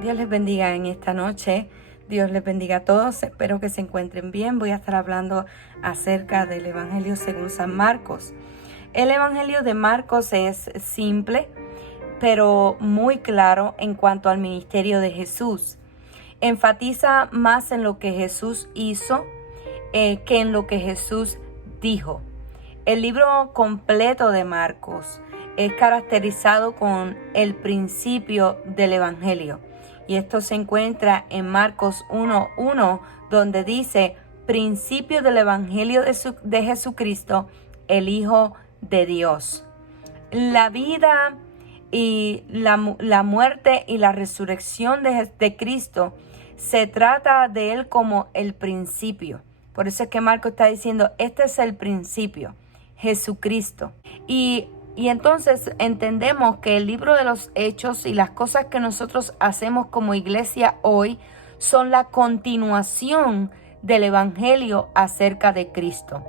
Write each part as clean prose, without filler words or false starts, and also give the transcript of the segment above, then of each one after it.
Dios les bendiga en esta noche. Dios les bendiga a todos. Espero que se encuentren bien. Voy a estar hablando acerca del Evangelio según San Marcos. El Evangelio de Marcos es simple, pero muy claro en cuanto al ministerio de Jesús. Enfatiza más en lo que Jesús hizo que en lo que Jesús dijo. El libro completo de Marcos es caracterizado con el principio del Evangelio. Y esto se encuentra en Marcos 1:1, donde dice, principio del Evangelio de Jesucristo, el Hijo de Dios. La vida y la muerte y la resurrección de Cristo, se trata de Él como el principio. Por eso es que Marcos está diciendo, este es el principio, Jesucristo. Y entonces entendemos que el libro de los Hechos y las cosas que nosotros hacemos como iglesia hoy son la continuación del Evangelio acerca de Cristo.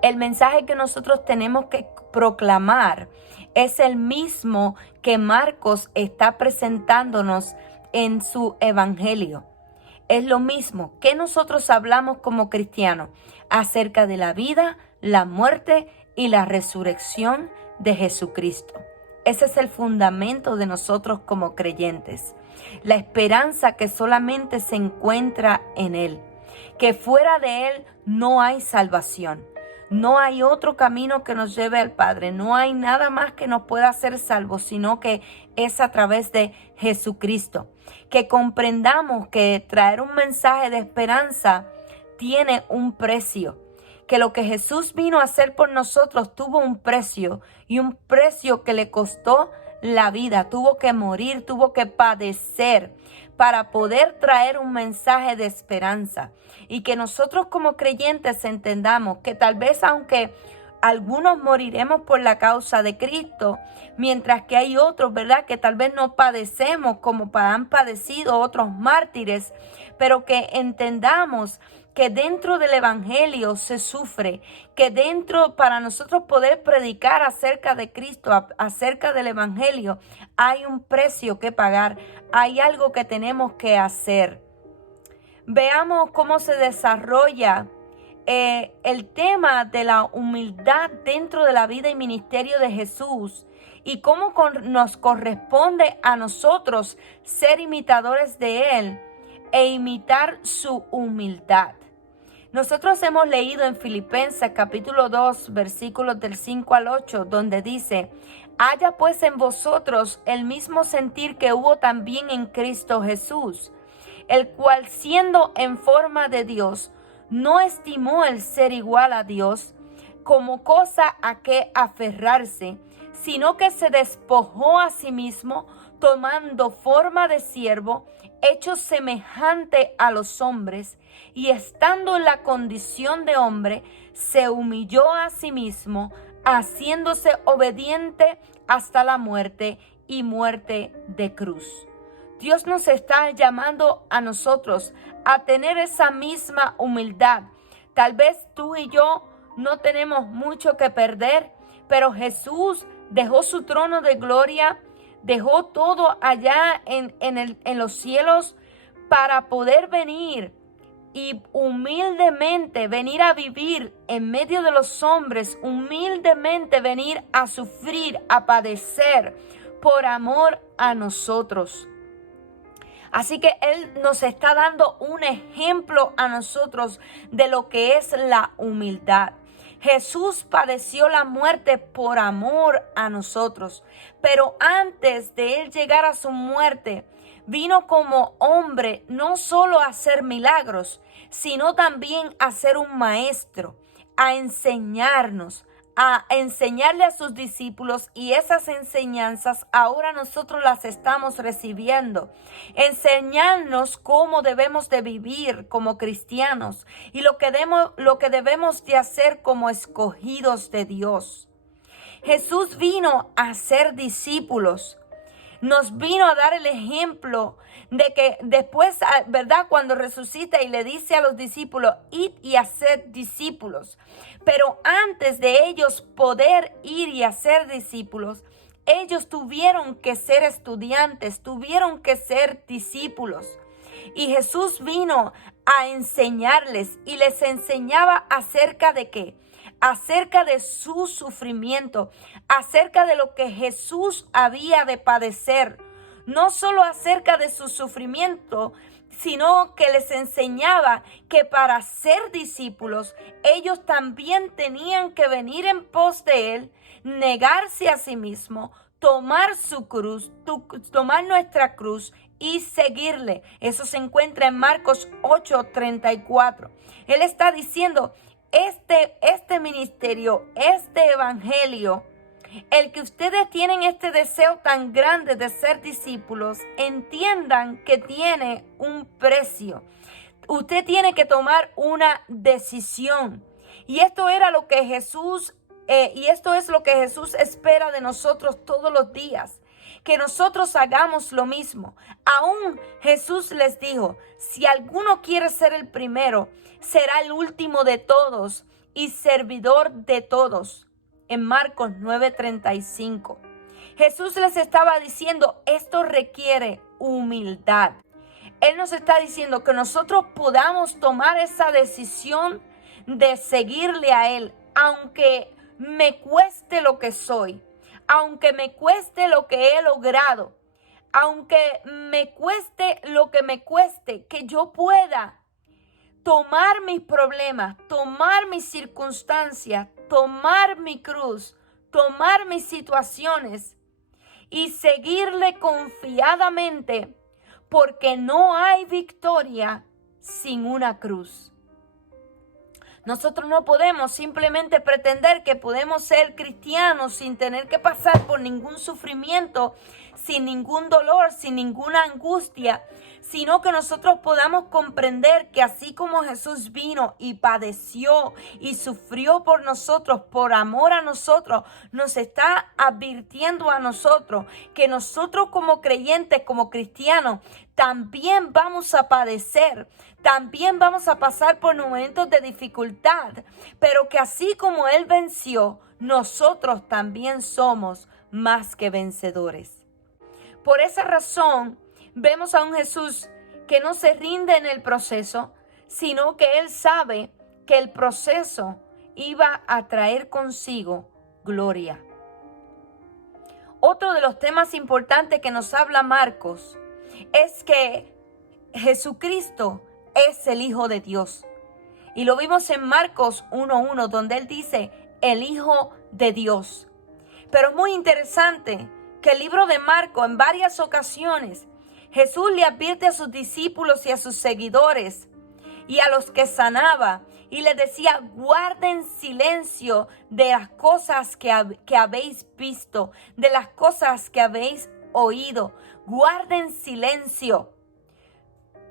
El mensaje que nosotros tenemos que proclamar es el mismo que Marcos está presentándonos en su Evangelio. Es lo mismo que nosotros hablamos como cristianos acerca de la vida, la muerte y la resurrección de Jesucristo. Ese es el fundamento de nosotros como creyentes. La esperanza que solamente se encuentra en Él. Que fuera de Él no hay salvación. No hay otro camino que nos lleve al Padre. No hay nada más que nos pueda hacer salvos, sino que es a través de Jesucristo. Que comprendamos que traer un mensaje de esperanza tiene un precio. Que lo que Jesús vino a hacer por nosotros tuvo un precio, y un precio que le costó la vida. Tuvo que morir, tuvo que padecer para poder traer un mensaje de esperanza. Y que nosotros como creyentes entendamos que tal vez aunque algunos moriremos por la causa de Cristo, mientras que hay otros, ¿verdad?, que tal vez no padecemos como han padecido otros mártires, pero que entendamos que dentro del Evangelio se sufre, que dentro, para nosotros poder predicar acerca de Cristo, acerca del Evangelio, hay un precio que pagar, hay algo que tenemos que hacer. Veamos cómo se desarrolla el tema de la humildad dentro de la vida y ministerio de Jesús y cómo nos corresponde a nosotros ser imitadores de Él e imitar su humildad. Nosotros hemos leído en Filipenses capítulo 2, versículos del 5 al 8, donde dice, haya pues en vosotros el mismo sentir que hubo también en Cristo Jesús, el cual siendo en forma de Dios, no estimó el ser igual a Dios como cosa a que aferrarse, sino que se despojó a sí mismo, tomando forma de siervo, hecho semejante a los hombres, y estando en la condición de hombre, se humilló a sí mismo, haciéndose obediente hasta la muerte y muerte de cruz. Dios nos está llamando a nosotros a tener esa misma humildad. Tal vez tú y yo no tenemos mucho que perder, pero Jesús dejó su trono de gloria, dejó todo allá en los cielos para poder venir y humildemente venir a vivir en medio de los hombres, humildemente venir a sufrir, a padecer por amor a nosotros. Así que Él nos está dando un ejemplo a nosotros de lo que es la humildad. Jesús padeció la muerte por amor a nosotros, pero antes de Él llegar a su muerte, vino como hombre no solo a hacer milagros, sino también a ser un maestro, a enseñarnos, a enseñarle a sus discípulos, y esas enseñanzas ahora nosotros las estamos recibiendo. Enseñarnos cómo debemos de vivir como cristianos y lo que debemos de hacer como escogidos de Dios. Jesús vino a ser discípulos. Nos vino a dar el ejemplo de que después, ¿verdad?, cuando resucita y le dice a los discípulos, id y haced discípulos. Pero antes de ellos poder ir y hacer discípulos, Ellos tuvieron que ser estudiantes, tuvieron que ser discípulos. Y Jesús vino a enseñarles y les enseñaba acerca de qué, acerca de su sufrimiento, acerca de lo que Jesús había de padecer. No solo acerca de su sufrimiento, sino que les enseñaba que para ser discípulos, ellos también tenían que venir en pos de Él, negarse a sí mismo, tomar su cruz, tomar nuestra cruz y seguirle. Eso se encuentra en Marcos 8:34. Él está diciendo, este ministerio, este evangelio, el que ustedes tienen este deseo tan grande de ser discípulos, entiendan que tiene un precio. Usted tiene que tomar una decisión. Y esto era lo que Jesús, y esto es lo que Jesús espera de nosotros todos los días. Que nosotros hagamos lo mismo. Aún Jesús les dijo, si alguno quiere ser el primero, será el último de todos y servidor de todos. En Marcos 9:35. Jesús les estaba diciendo, esto requiere humildad. Él nos está diciendo que nosotros podamos tomar esa decisión de seguirle a Él, aunque me cueste lo que soy, aunque me cueste lo que he logrado, aunque me cueste lo que me cueste, que yo pueda tomar mis problemas, tomar mis circunstancias, tomar mi cruz, tomar mis situaciones y seguirle confiadamente, porque no hay victoria sin una cruz. Nosotros no podemos simplemente pretender que podemos ser cristianos sin tener que pasar por ningún sufrimiento, sin ningún dolor, sin ninguna angustia, sino que nosotros podamos comprender que así como Jesús vino y padeció y sufrió por nosotros, por amor a nosotros, nos está advirtiendo a nosotros que nosotros como creyentes, como cristianos, también vamos a padecer, también vamos a pasar por momentos de dificultad, pero que así como Él venció, nosotros también somos más que vencedores. Por esa razón, vemos a un Jesús que no se rinde en el proceso, sino que Él sabe que el proceso iba a traer consigo gloria. Otro de los temas importantes que nos habla Marcos es que Jesucristo es el Hijo de Dios. Y lo vimos en Marcos 1:1, donde Él dice, el Hijo de Dios. Pero es muy interesante que el libro de Marcos, en varias ocasiones, Jesús le advierte a sus discípulos y a sus seguidores y a los que sanaba, y les decía, guarden silencio de las cosas que habéis visto, de las cosas que habéis oído. Guarden silencio.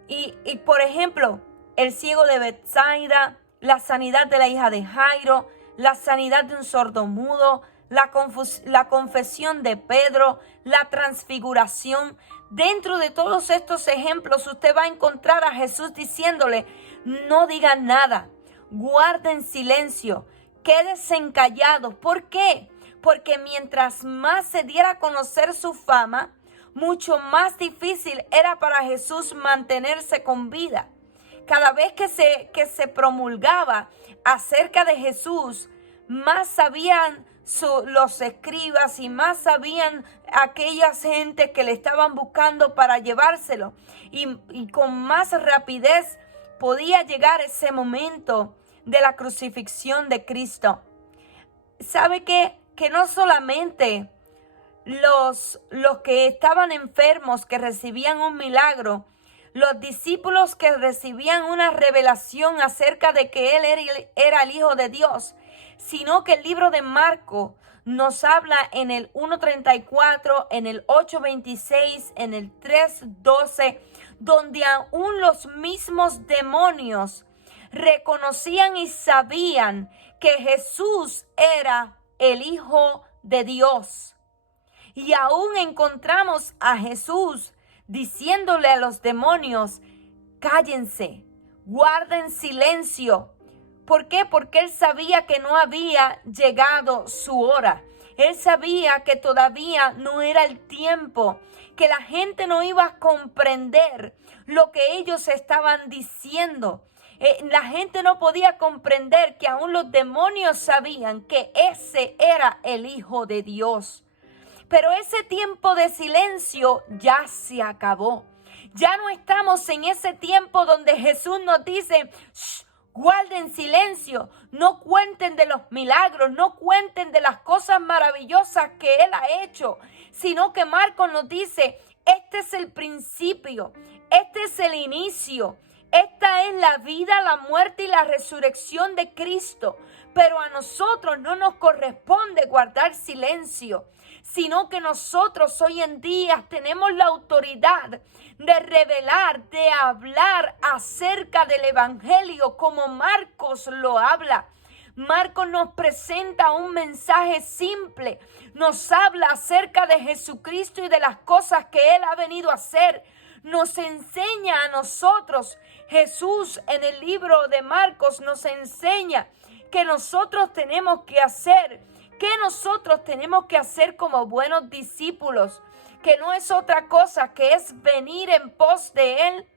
Y por ejemplo, el ciego de Betsaida, la sanidad de la hija de Jairo, la sanidad de un sordomudo, la confesión de Pedro, la transfiguración. Dentro de todos estos ejemplos usted va a encontrar a Jesús diciéndole, no digan nada, guarden silencio, quédense callados. ¿Por qué? Porque mientras más se diera a conocer su fama, mucho más difícil era para Jesús mantenerse con vida. Cada vez que se promulgaba acerca de Jesús, más sabían los escribas y más sabían aquellas gentes que le estaban buscando para llevárselo. Y con más rapidez podía llegar ese momento de la crucifixión de Cristo. ¿Sabe qué? Que no solamente los que estaban enfermos, que recibían un milagro, los discípulos que recibían una revelación acerca de que Él era el Hijo de Dios, sino que el libro de Marcos nos habla en el 1:34, en el 8:26, en el 3:12, donde aún los mismos demonios reconocían y sabían que Jesús era el Hijo de Dios. Y aún encontramos a Jesús diciéndole a los demonios, cállense, guarden silencio. ¿Por qué? Porque Él sabía que no había llegado su hora. Él sabía que todavía no era el tiempo, que la gente no iba a comprender lo que ellos estaban diciendo. La gente no podía comprender que aún los demonios sabían que ese era el Hijo de Dios. Pero ese tiempo de silencio ya se acabó. Ya no estamos en ese tiempo donde Jesús nos dice, "Shh, guarden silencio, no cuenten de los milagros, no cuenten de las cosas maravillosas que Él ha hecho", sino que Marcos nos dice, este es el principio, este es el inicio, esta es la vida, la muerte y la resurrección de Cristo. Pero a nosotros no nos corresponde guardar silencio, sino que nosotros hoy en día tenemos la autoridad de revelar, de hablar acerca del Evangelio como Marcos lo habla. Marcos nos presenta un mensaje simple, nos habla acerca de Jesucristo y de las cosas que Él ha venido a hacer. Nos enseña a nosotros, Jesús en el libro de Marcos nos enseña que nosotros tenemos que hacer, que nosotros tenemos que hacer como buenos discípulos, que no es otra cosa que es venir en pos de Él,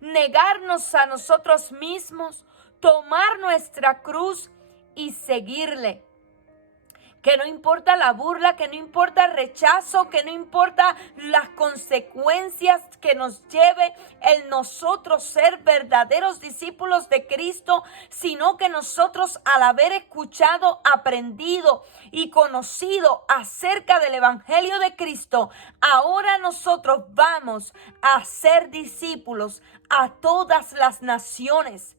negarnos a nosotros mismos, tomar nuestra cruz y seguirle. Que no importa la burla, que no importa el rechazo, que no importa las consecuencias que nos lleve el nosotros ser verdaderos discípulos de Cristo, sino que nosotros al haber escuchado, aprendido y conocido acerca del Evangelio de Cristo, ahora nosotros vamos a ser discípulos a todas las naciones.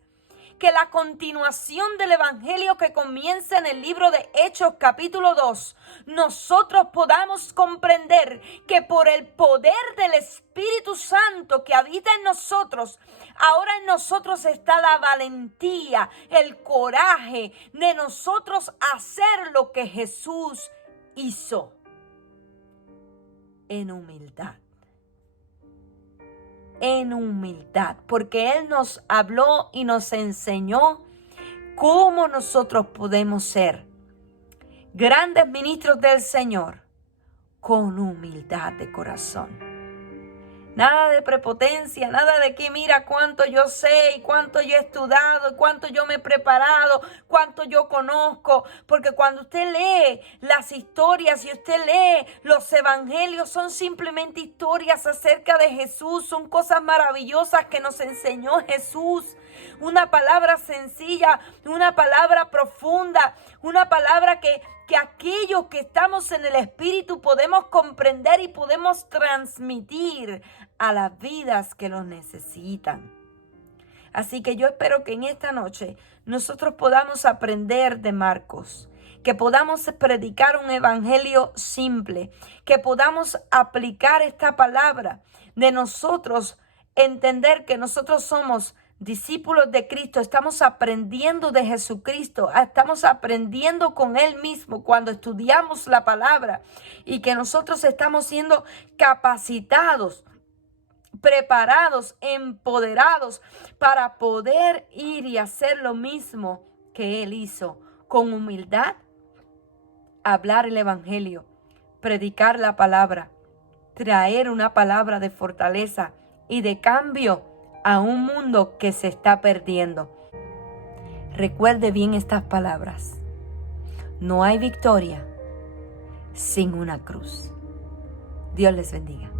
Que la continuación del Evangelio que comienza en el libro de Hechos capítulo 2, nosotros podamos comprender que por el poder del Espíritu Santo que habita en nosotros, ahora en nosotros está la valentía, el coraje de nosotros hacer lo que Jesús hizo en humildad. En humildad, porque Él nos habló y nos enseñó cómo nosotros podemos ser grandes ministros del Señor con humildad de corazón. Nada de prepotencia, nada de que mira cuánto yo sé y cuánto yo he estudiado y cuánto yo me he preparado, cuánto yo conozco. Porque cuando usted lee las historias y usted lee los evangelios, son simplemente historias acerca de Jesús, son cosas maravillosas que nos enseñó Jesús. Una palabra sencilla, una palabra profunda, una palabra que aquellos que estamos en el Espíritu podemos comprender y podemos transmitir a las vidas que los necesitan. Así que yo espero que en esta noche nosotros podamos aprender de Marcos, que podamos predicar un evangelio simple, que podamos aplicar esta palabra de nosotros, entender que nosotros somos discípulos de Cristo, estamos aprendiendo de Jesucristo, estamos aprendiendo con Él mismo cuando estudiamos la palabra y que nosotros estamos siendo capacitados, preparados, empoderados para poder ir y hacer lo mismo que Él hizo, con humildad, hablar el evangelio, predicar la palabra, traer una palabra de fortaleza y de cambio a un mundo que se está perdiendo. Recuerde bien estas palabras. No hay victoria sin una cruz. Dios les bendiga.